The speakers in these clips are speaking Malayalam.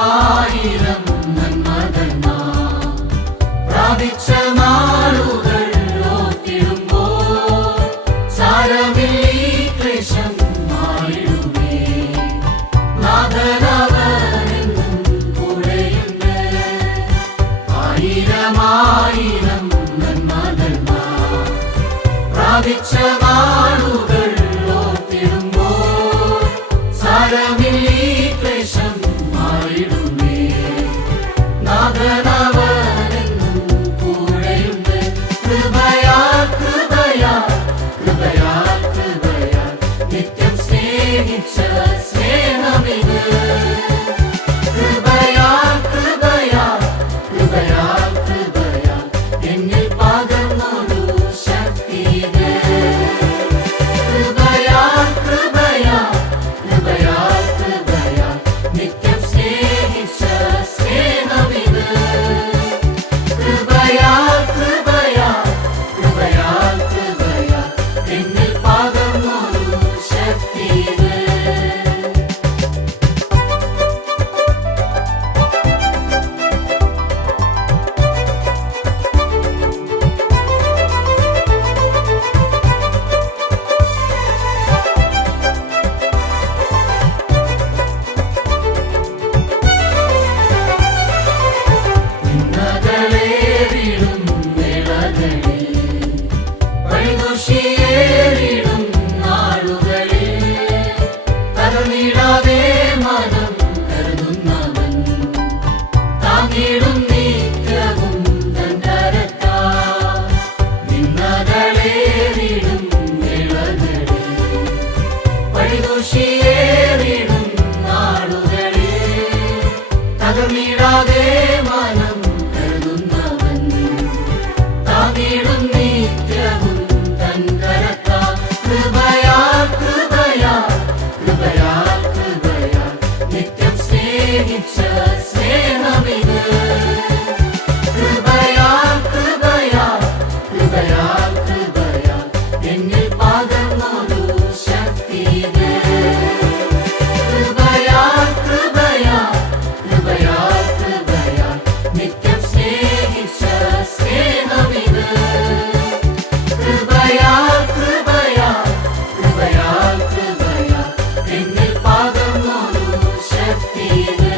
ആയിരം നന്മകൾ നാം പ്രാപിച്ച നാളുകൾ ഓർത്തിടുമ്പോൾ സാരമില്ല ഈ ക്ലേശം മാറിടുമേ. നാഥനവനെന്നും കൂടെയുണ്ട്. ആയിരം നന്മകൾ നാം പ്രാപിച്ച നാളുകൾ ഓർത്തിടുമ്പോൾ സാരമില്ല ഈ ക്ലേശം മാറിടുമേ. നാഥനവനെന്നും കൂടെയുണ്ട്. കൃപയാൽ കൃപയാൽ കൃപയാൽ കൃപയാൽ നിത്യം സ്നേഹിച്ച സ്നേഹമിത്. കൃപയാൽ കൃപയാൽ കൃപയാൽ കൃപയാൽ എന്നിൽ പകർന്നൊരു ശക്തിത്. കൃപയാൽ കൃപയാൽ കൃപയാൽ കൃപയാൽ നിത്യം സ്നേഹിച്ച സ്നേഹമിത്. കൃപയാൽ കൃപയാൽ കൃപയാൽ കൃപയാൽ എന്നിൽ പകർന്നൊരു ശക്തിത്. നിന്നകളേറിടും വേളകളിൽ വഴിദോഷിയേറിടും നാളുകളിൽ തകർന്നിടാതെ മനം കരുതുന്നവൻ താങ്ങിടും നിത്യവും തൻ കരത്താൽ. നിന്നകളേറിടും വേളകളിൽ വഴിദോഷിയേറിടും നാളുകളിൽ തകർന്നിടാതെ മനം കരുതുന്നവൻ താങ്ങിടും നിത്യവും തൻ കരത്താൽ. കൃപയാൽ കൃപയാൽ കൃപയാൽ കൃപയാൽ നിത്യം സ്നേഹിച്ച സ്നേഹമിത്. കൃപയാൽ കൃപയാൽ കൃപയാൽ കൃപയാൽ എന്നിൽ പകർന്നൊരു ശക്തിത്. കൃപയാൽ കൃപയാൽ കൃപയാൽ കൃപയാൽ നിത്യം സ്നേഹിച്ച സ്നേഹമിത്. കൃപയാൽ കൃപയാൽ കൃപയാൽ കൃപയാൽ എന്നിൽ പകർന്നൊരു ശക്തിത്.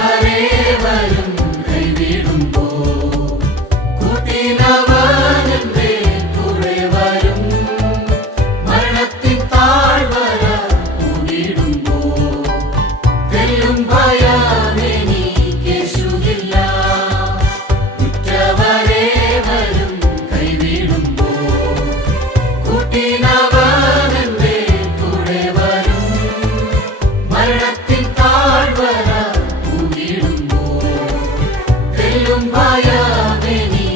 ഉറ്റവരേവരും കൈവിടുമ്പോൾ കൂട്ടിനവൻ എൻ്റെ കൂടെ വരും. മരണത്തിൻ താഴ്വര കൂടിടുമ്പോൾ തെല്ലും ഭയമെനിക്കേശുകില്ല. ഉറ്റവരേവരും കൈവിടുമ്പോൾ കൂട്ടിനവൻ എൻ്റെ കൂടെ വരും. മരണത്തിൻ താഴ്വര കൂടിടുമ്പോൾ തെല്ലും ഭയമെനിക്കേശുകില്ല.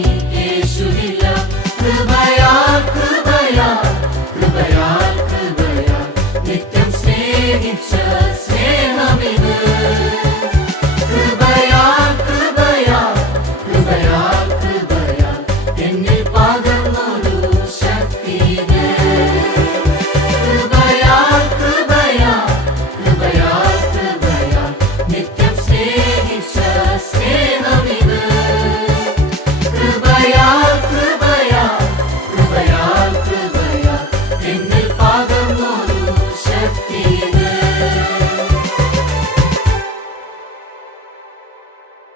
കൃപയാൽ കൃപയാൽ കൃപയാൽ കൃപയാൽ നിത്യം സ്നേഹിച്ച സ്നേഹമിത്. കൃപയാൽ കൃപയാൽ കൃപയാൽ കൃപയാൽ എന്നിൽ പകർന്നൊരു ശക്തിത്. കൃപയാൽ കൃപയാൽ കൃപയാൽ കൃപയാൽ നിത്യം സ്നേഹിച്ച സ്നേഹമിത്.